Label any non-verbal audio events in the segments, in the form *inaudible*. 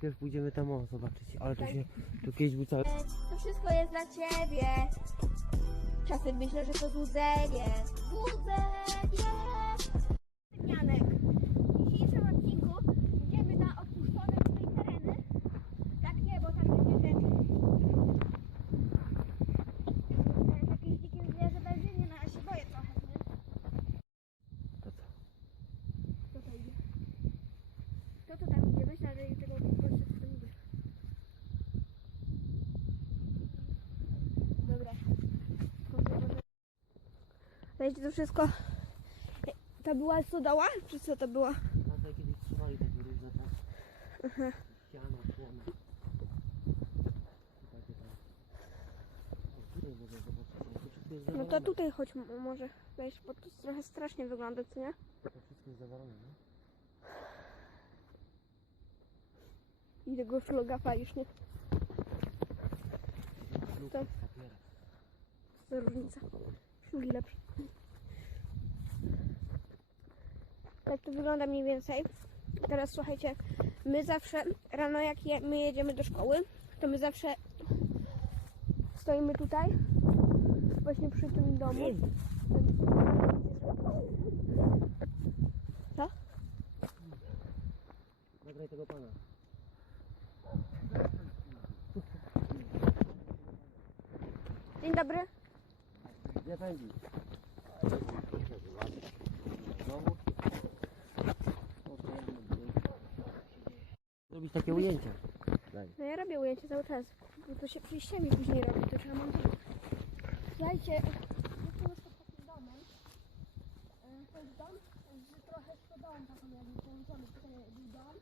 Pierw pójdziemy tam o zobaczyć, ale to się tu kiedyś był cały... To wszystko jest dla ciebie. Czasem myślę, że to złudzenie. Złudzenie! Janek, w dzisiejszym odcinku idziemy na opuszczone tutaj tereny. Tak nie, bo tam będzie ten... Jakieś dzikie zwierzę będzie, nie no, ja się boję trochę. Nie? To co? Kto to idzie? Kto to tam idzie? Myślę, że tego gościa co tam idzie. Dobra. Weźcie to wszystko. To była stodoła? Czy co to było? No to kiedyś trzymali takie różne tam... Aha. Siano, słomę. Takie tam. O, tutaj może zobaczyć, ale to wszystko jest No zawalone. to tutaj chodź m- może. Weź, bo to trochę strasznie wygląda, co nie? To wszystko jest zawalone, no. I tego szlogafa już nie. To- z papiera. Co za różnica. Szlugi lepsze. Tak to wygląda mniej więcej. Teraz słuchajcie, my zawsze rano jak je, my jedziemy do szkoły, to my zawsze stoimy tutaj, właśnie przy tym domu. Co? Nagraj tego pana. Dzień dobry. Znowu? Zrobić takie ujęcia. No ja robię ujęcie cały czas, bo to się przyjściami później robi, to trzeba montować. Słuchajcie, jestem już pod takim domem. E, To jest dom z trochę stodołą taką jakby połączony. Tutaj był dom,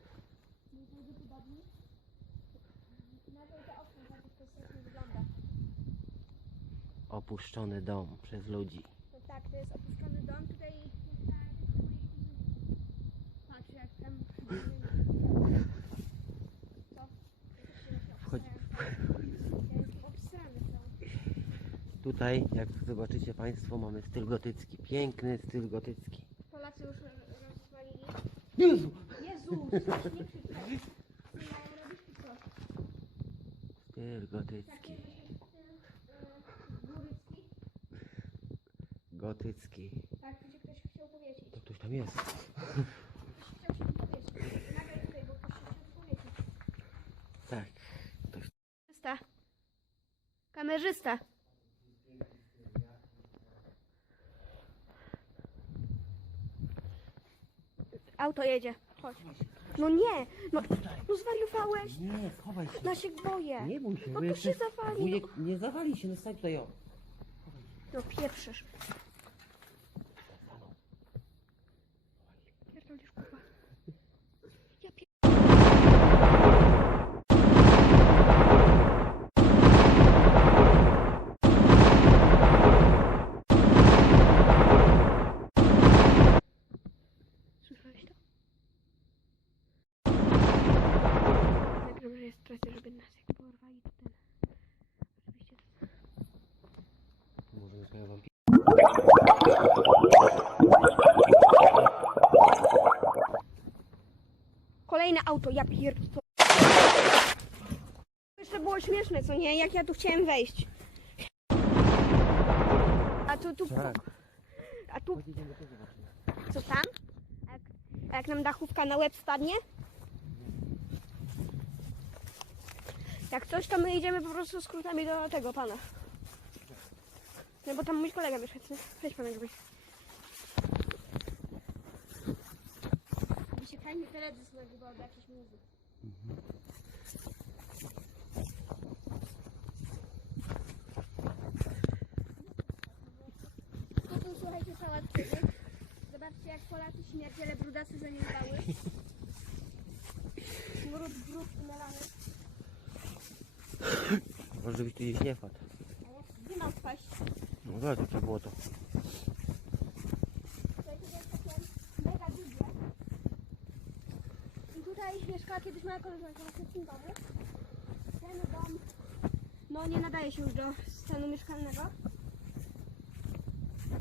no i najprawdopodobniej. I nagle te okna, tak jak to strasznie wygląda. Opuszczony dom przez ludzi. Tak, to jest opuszczony dom, tutaj Patrz jak tam... Co? Cały. Tutaj, jak zobaczycie Państwo, mamy styl gotycki. Piękny styl gotycki. Polacy już ro- rozwalili. Jezu! Jezus, nie co? Styl gotycki. Gotycki. Tak, gdzie ktoś chciał powiedzieć. To ktoś tam jest. Chciał się tu. Nagraj tutaj, bo ktoś się chciał. Tak. Ktoś... Kamerzysta. Kamerzysta. Auto jedzie. Chodź. No nie, no, no zwariowałeś. Nie, schowaj się. Ja się boję. Nie bój się. No bo to się jeszcze- zawali. Wujek, nie zawali się, no stań tutaj o. No pieprzysz. Pierdolisz kurwa. Ja pier... Słyszałeś to? Nagram, że jest w stresie, żeby nas jak porwali, to ten... Oczywiście to... Może mieszkają wam Auto, ja pierdolę. Jeszcze było śmieszne, co nie? Jak ja tu chciałem wejść. A tu, tu, Tak. a tu, co tam? A jak, a jak nam dachówka na łeb spadnie? Jak coś, to my idziemy po prostu skrótami do tego pana. No bo tam mój kolega mieszka, co? Weź pana gruby. Fajnie teledysk nagrywał. Tu są, słuchajcie, pałacyny. Zobaczcie, jak Polacy śmierdziele brudacy zaniedbały. Smród, brud i nalany. Może żebyś tu gdzieś nie wpadł. A jak gdzie mam wpaść? No zobacz, jakie było to. Ten dom no nie nadaje się już do scenu mieszkalnego.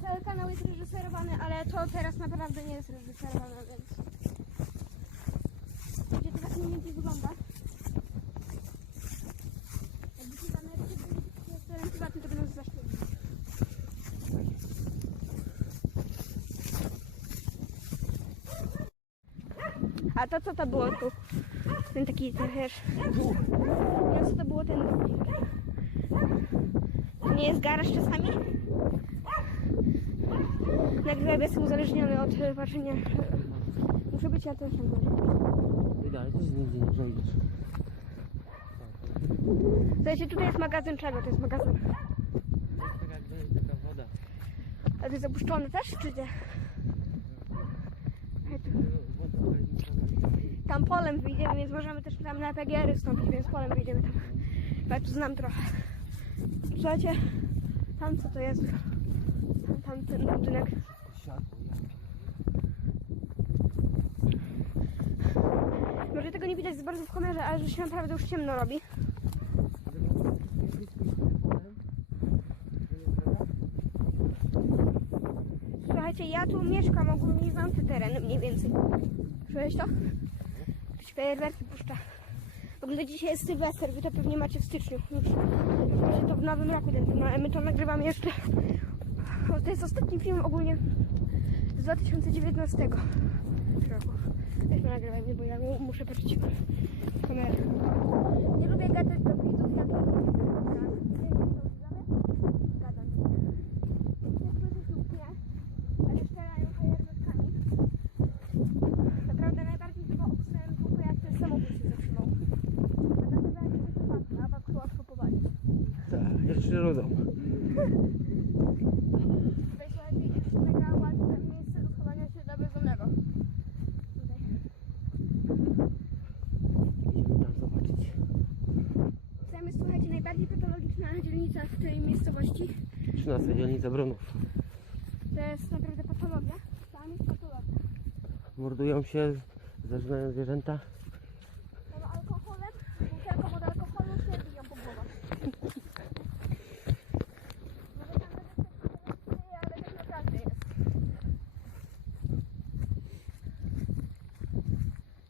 Cały kanał jest reżyserowany, ale to teraz naprawdę nie jest reżyserowane, więc... Gdzie to tak mniej więcej wygląda? A to co to było tu? Ten taki, wiesz... Ja co to było ten... To nie jest garaż czasami? Nagrywam, jestem uzależniony od e, patrzenia. Muszę być ja też Idę, ale też nigdzie nie przejdziesz. Słuchajcie, tutaj jest magazyn czego? To jest magazyn. Tak taka woda. A to jest zapuszczone też, czy nie? Ej, tu- Woda organiczna. Tam polem wyjdziemy, więc możemy też tam na PGR wstąpić, więc polem wyjdziemy tam. Ja tu znam trochę. Słuchajcie, tam co to jest? Tam, tam ten budynek. Może tego nie widać za bardzo w kamerze, ale że się naprawdę już ciemno robi. Słuchajcie, ja tu mieszkam, ogólnie znam te tereny mniej więcej. Czułeś to? Jakieś fajerwerki puszcza. W ogóle dzisiaj jest Sylwester, wy to pewnie macie w styczniu. Już, to w nowym roku, ten film, ale my to nagrywamy jeszcze. To jest ostatni film ogólnie z 2019 roku. Weź mnie nagrywaj mnie, bo ja mu- muszę patrzeć kamerę. Nie lubię gadać do widzów, ja to widzę. Gadam. Niektórzy lub nie, ale strzelają fajerwerkami. Naprawdę najbardziej chyba obsługiwałem tylko jak ten samochód się zatrzymał. A dlatego jak się wypadł, a babku łatwo powalić. Tak, jeszcze rudą. Jest mega łatwe miejsce do schowania się dla bezdomnego. Tutaj. Idziemy tam zobaczyć. Tam jest, słuchajcie, najbardziej patologiczna dzielnica w tej miejscowości. 13 dzielnica Brunów. To jest naprawdę patologia. Tam jest patologia. Mordują się, zażynają zwierzęta. Tam alkoholem, butelką od alkoholu się biją po głowach. Może tam nawet tak nie ale tak naprawdę jest.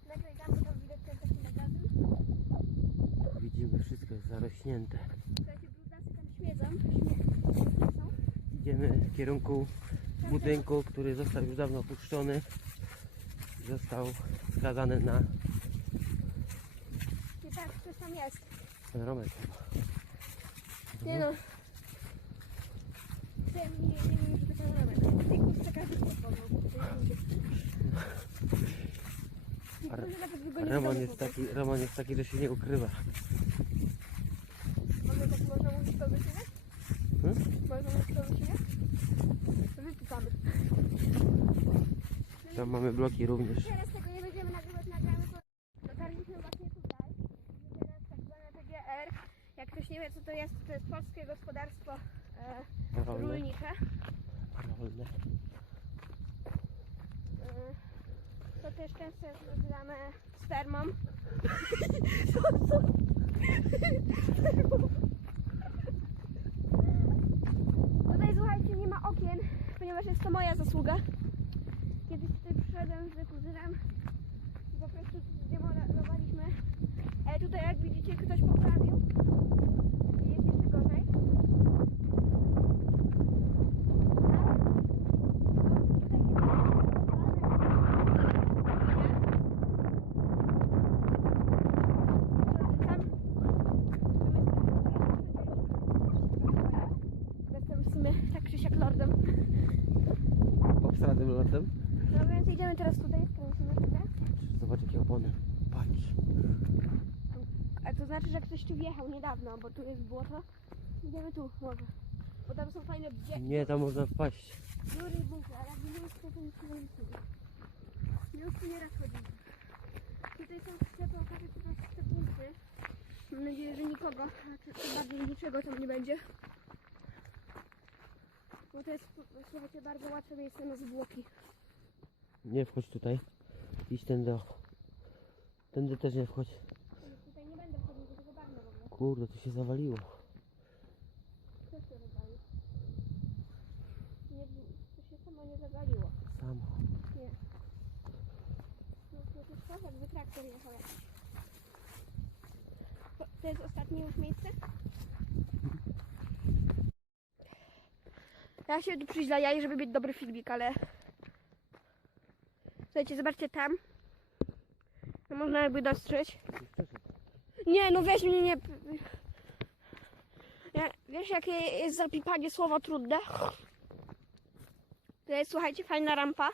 Nagraj tam, bo tam widać ten taki magazyn. Widzimy, wszystko jest zarośnięte. Idziemy w kierunku budynku, który został już dawno opuszczony. Został skazany na Nie tak, coś tam jest. romek. Nie no. Nie, nie, nie, nie że to rower. Ty kurczę, każdy Roman jest taki, Roman jest taki, że się nie ukrywa. To do siebie? Hmm? Można mówić to do siebie? Wypytamy. Tam mamy bloki również. Teraz tego nie będziemy nagrywać, nagramy to. Dotarliśmy właśnie tutaj. Teraz tak zwane PGR. Jak ktoś nie wie co to jest, to jest Polskie Gospodarstwo e, Rolne. Rolnicze. Rolne. E, to też często jest nazywane spermą. *laughs* *laughs* *laughs* Tutaj słuchajcie, nie ma okien, ponieważ jest to moja zasługa. Kiedyś tutaj przyszedłem z kuzynem i po prostu zdemolowaliśmy. E, tutaj jak widzicie ktoś poprawił. Jest jeszcze gorzej. Tak? Są tutaj Jestem w sumie tak czy siak lordem. Obsradym lotem. No więc idziemy teraz tutaj, skręcimy sobie. Zobacz jakie opony. Patrz. A to znaczy, że wjechał niedawno, bo tu jest błoto. Idziemy tu może. Bo tam są fajne bdzie... Nie, tam można wpaść. Dziury bunkry, ale jak nie jest to nic nie liczymy. My już tu nieraz chodzimy. Tutaj są chcę pokazać teraz te punkty. Mam nadzieję, że nikogo, a tym bardziej niczego tam nie będzie. Bo to jest, słuchajcie, bardzo łatwe miejsce na zwłoki. Nie wchodź tutaj. Idź tędy. Tędy też nie wchodź. Tutaj nie będę wchodził do tego bagna w ogóle. Kurde, tu się zawaliło. Co się zawaliło? Nie, to się samo nie zawaliło. Samo. Nie. No to jest tak, jakby traktor jechał jakiś. To jest ostatnie już miejsce? *laughs* Ja się tu przyjść dla jaj, żeby mieć dobry filmik, ale... Słuchajcie, zobaczcie tam. No można jakby dostrzec. Nie, no weź mnie, nie... nie wiesz, jakie jest zapipanie słowa trudne? To jest, słuchajcie, fajna rampa.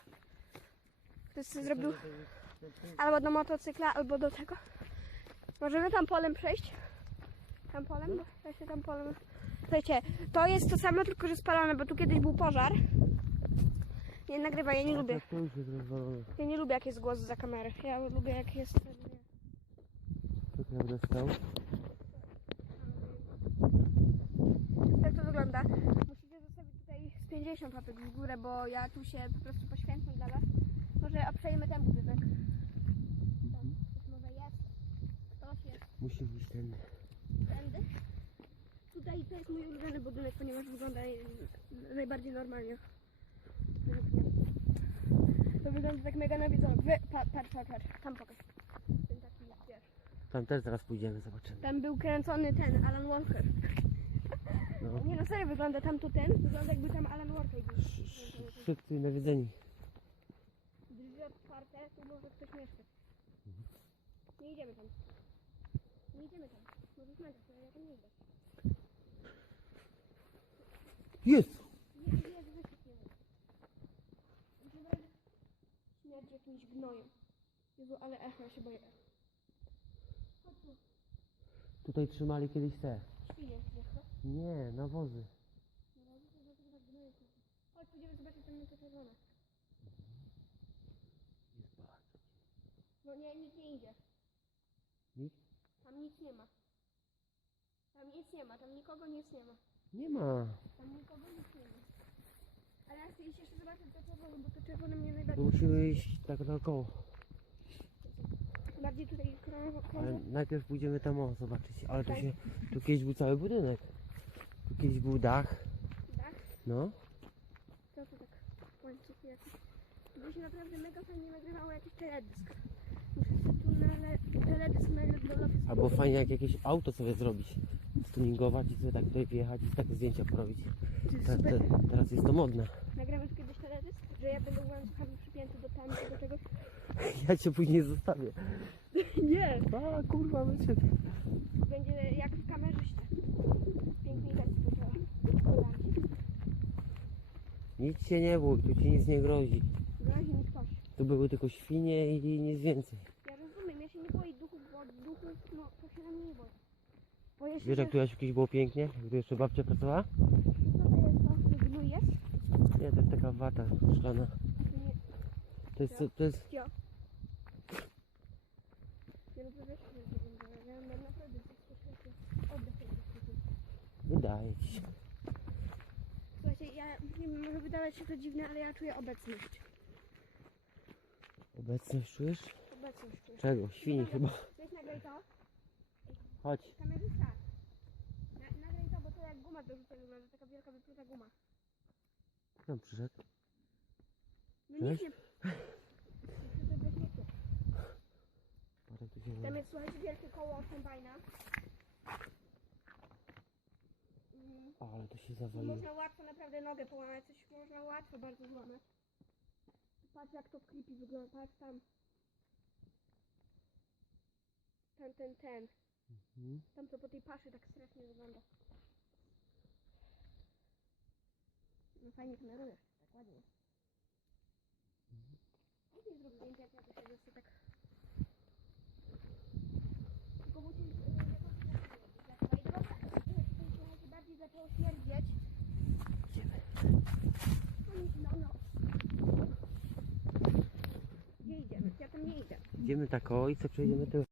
Ktoś sobie zrobił albo do motocykla, albo do tego. Możemy tam polem przejść? Tam polem? Ja się tam polem... Słuchajcie, to jest to samo, tylko że spalone, bo tu kiedyś był pożar. Nie nagrywaj, ja nie lubię. Już jest rozwalone. Ja nie lubię jak jest głos za kamery. Ja lubię jak jest... Tu będę stał? Jak to wygląda? Musicie zostawić tutaj z 50 łapek w górę, bo ja tu się po prostu poświęcam dla was. Może obszejmy ten budynek. Tam, ktoś może jest. Ktoś jest. Musimy iść tędy. Tędy. Tutaj to jest mój ulubiony budynek, ponieważ wygląda najbardziej normalnie. To wygląda tak mega nawiedzone. Patrz, patrz, patrz. Tam pokaż. Tam też zaraz pójdziemy, zobaczymy. Tam był kręcony ten, Alan Walker. No. *laughs* Nie no, serio wygląda tam to ten. Wygląda jakby tam Alan Walker był. Wszyscy nawiedzeni. Drzwi otwarte, tu może ktoś mieszkać. Nie idziemy tam. Nie idziemy tam. Może cmentarz, ale ja tam nie idę. Jest! Nie, nie, nie, nie śmierdzi jakimś gnojem. Jezu, ale echo, ja się boję. Tu, Tutaj trzymali kiedyś te. świnie? Nie, nawozy. Jest. Chodź, pójdziemy zobaczyć tam to czerwone. Jest bardzo. No nie, nikt nie idzie. Nikt? Tam nic nie ma. Tam nic nie ma, tam nikogo nic nie ma. Nie ma. Tam nikogo nic nie ma. Ale ja chcę iść jeszcze zobaczyć to czerwone, bo to czerwone mnie najbardziej... musimy iść tak naokoło. Bardziej tutaj krążę. Ale najpierw pójdziemy tam o zobaczyć. Ale tu się. Tu kiedyś był cały budynek. Tu kiedyś był dach. Tak? No. Co to tak? Łańcuch jakiś. Tu się naprawdę mega fajnie nagrywało jakiś teledysk. Muszę sobie tu nale... teledysk do lofy. Albo fajnie jak jakieś auto sobie zrobić. Stuningować i sobie tak tutaj wjechać i tak zdjęcia porobić. Te, te, teraz jest to modne. Tu kiedyś teledysk, że ja będę łańcuchami przypięty do tam, do czegoś. *laughs* Ja cię później zostawię. Nie! A kurwa wyszedł. Będzie jak w kamerzyście. Pięknej wersji do tego. Nic się nie bój, tu ci nic nie grozi. Grozi mi twarz. Tu były tylko świnie i nic więcej. Ja rozumiem, ja się nie boję duchów, bo duchów, no to się na mnie nie boję. Boję się, Wiesz jak tu Jasiu kiedyś było pięknie? Tu jeszcze babcia pracowała? Co to jest to? Nie gnój jest? Nie, to jest taka wata szklana. To jest, to jest... Cio. Ja no to wiesz, że to będzie. Ja mam naprawdę coś Oddech tego Wydaje ci się. Słuchajcie, ja nie wiem, może wydawać się to dziwne, ale ja czuję obecność. Obecność czujesz? Obecność czuję. Czego? Świni chyba. Weź nagraj to. Chodź. Kamerzysta. Na, nagraj to, bo to jak guma do rzucenia wygląda, taka wielka wypluta guma. Kto tam przyszedł? No nie Cześć. wiem. *laughs* To jest bezpieczne. Patrz tu się Tam jest, słuchajcie, wielkie koło kombajna. Mm, Ale to się zawaliło. Można łatwo naprawdę nogę połamać, coś można łatwo bardzo złamać. Patrz jak to w creepy wygląda, patrz tam. Ten, ten, ten. Mhm. Tam to po tej paszy tak strasznie wygląda. No fajnie kamerujesz, tak ładnie. Lepiej zrób zdjęcie, jak ja to się tak... Tylko musisz... yy, jakoś tak zrobić. Dobra, yy, tutaj trochę się bardziej zaczęło śmierdzieć. No, no, no. Gdzie idziemy? Ja tam nie idę. Idziemy tak o i co przejdziemy tu.